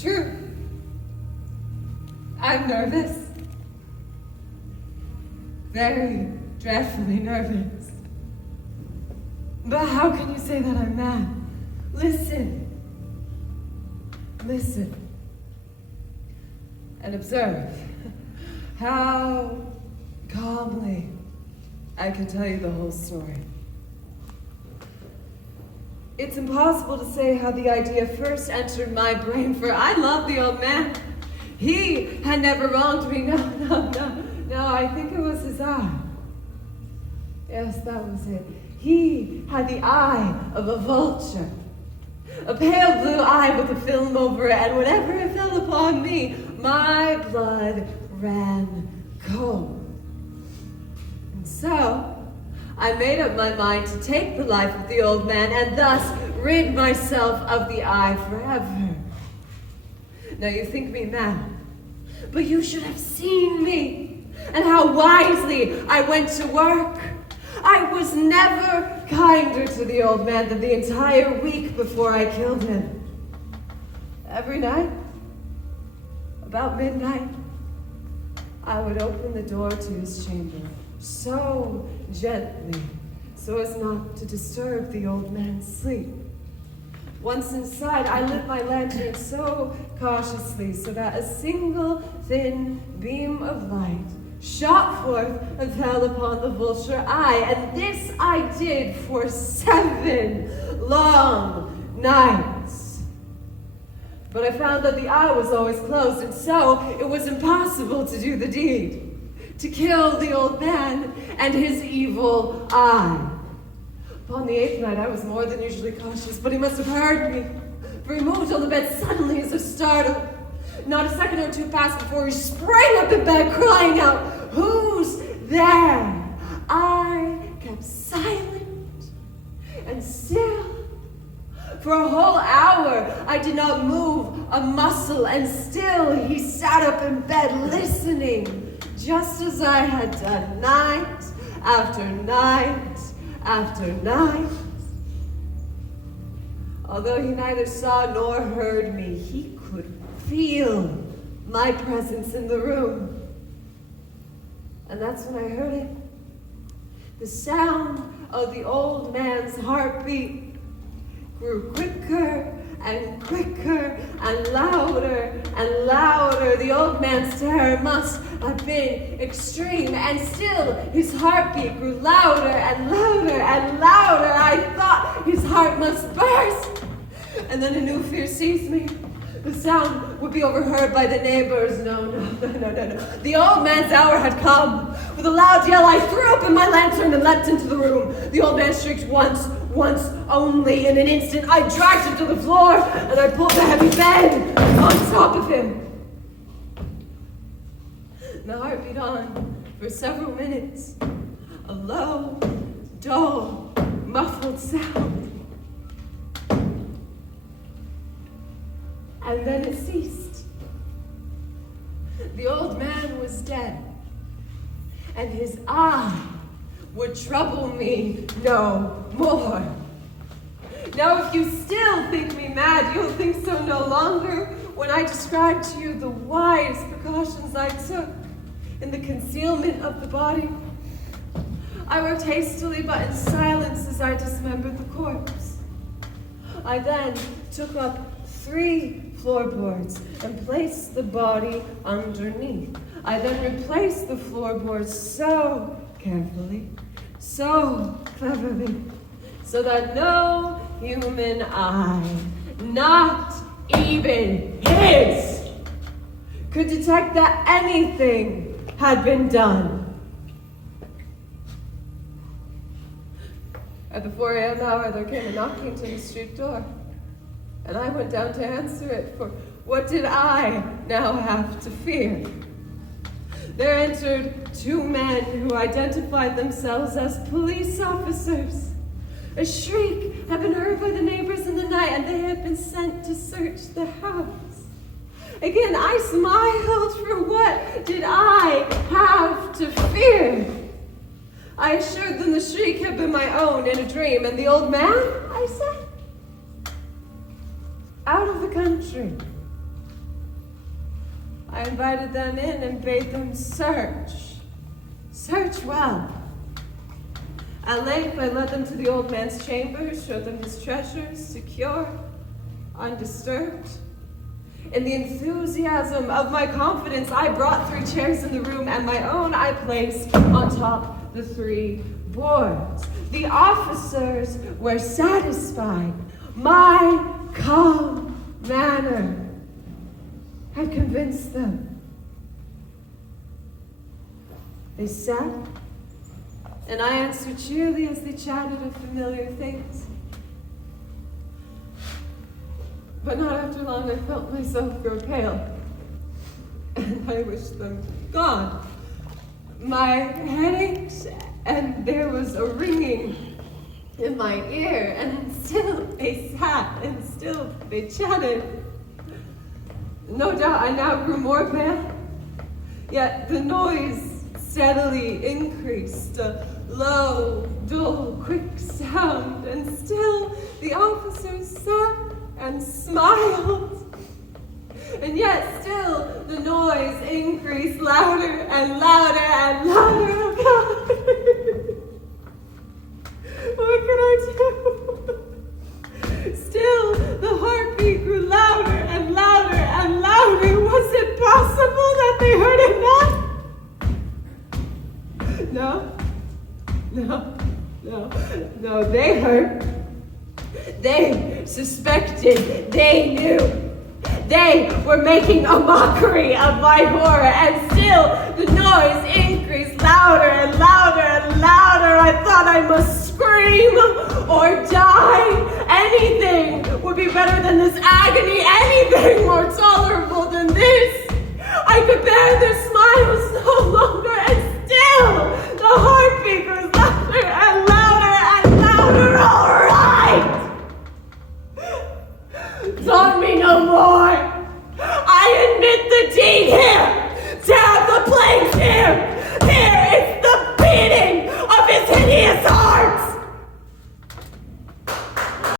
True. I'm nervous. Very dreadfully nervous. But how can you say that I'm mad? Listen. Listen. And observe how calmly I can tell you the whole story. It's impossible to say how the idea first entered my brain, for I love the old man. He had never wronged me. No, I think it was his eye. Yes, that was it. He had the eye of a vulture. A pale blue eye with a film over it, and whenever it fell upon me, my blood ran cold. And so, I made up my mind to take the life of the old man and thus rid myself of the eye forever. Now you think me mad, but you should have seen me and how wisely I went to work. I was never kinder to the old man than the entire week before I killed him. Every night, about midnight, I would open the door to his chamber so gently, so as not to disturb the old man's sleep. Once inside, I lit my lantern so cautiously so that a single thin beam of light shot forth and fell upon the vulture eye, and this I did for 7 long nights. But I found that the eye was always closed, and so it was impossible to do the deed, to kill the old man and his evil eye. Upon the 8th night, I was more than usually cautious, but he must have heard me, for he moved on the bed suddenly as if startled. Not a second or two passed before he sprang up in bed, crying out, "Who's there?" I kept silent and still. For a whole hour, I did not move a muscle, and still he sat up in bed listening, just as I had done night after night after night. Although he neither saw nor heard me, he could feel my presence in the room. And that's when I heard it. The sound of the old man's heartbeat grew quicker and quicker and louder and louder. The old man's terror must have been extreme, and still his heartbeat grew louder and louder and louder. I thought his heart must burst. And then a new fear seized me. The sound would be overheard by the neighbors. No. The old man's hour had come. With a loud yell, I threw open my lantern and leapt into the room. The old man shrieked once only. In an instant, I dragged him to the floor, and I pulled the heavy bed on top of him. The heart beat on for several minutes. A low, dull, muffled sound. And then it ceased. The old man was dead, and his eye would trouble me no more. Now, if you still think me mad, you'll think so no longer when I describe to you the wise precautions I took in the concealment of the body. I worked hastily but in silence as I dismembered the corpse. I then took up 3 floorboards and placed the body underneath. I then replaced the floorboards so carefully, so cleverly, so that no human eye, not even his, could detect that anything had been done. At the 4 a.m. hour, there came a knocking to the street door, and I went down to answer it, for what did I now have to fear? There entered 2 men who identified themselves as police officers. A shriek had been heard by the neighbors in the night, and they had been sent to search the house. Again, I smiled, for what did I have to fear? I assured them the shriek had been my own in a dream, and the old man, I said, out of the country. I invited them in and bade them search. Search well. At length, I led them to the old man's chamber, showed them his treasures, secure, undisturbed. In the enthusiasm of my confidence, I brought 3 chairs in the room, and my own I placed on top the 3 boards. The officers were satisfied. My calm manner had convinced them. They sat, and I answered cheerily as they chatted of familiar things. But not after long I felt myself grow pale, and I wished them gone. My head ached, and there was a ringing in my ear, and still they sat, and still they chatted. No doubt I now grew more pale, yet the noise steadily increased, a low, dull, quick sound, and still the officers sat and smiled. And yet still the noise increased louder and louder and louder. Oh God. What can I do? Still the heartbeat grew louder and louder and louder. Was it possible that they heard it not? No, they heard. They suspected, they knew. They were making a mockery of my horror, and still the noise increased louder and louder and louder. I thought I must scream or die. Anything would be better than this agony, anything more tolerable than this. I could bear their smiles no longer, and still the heartbeat was louder and louder and louder. All right! Taunt me no more. I admit the deed here.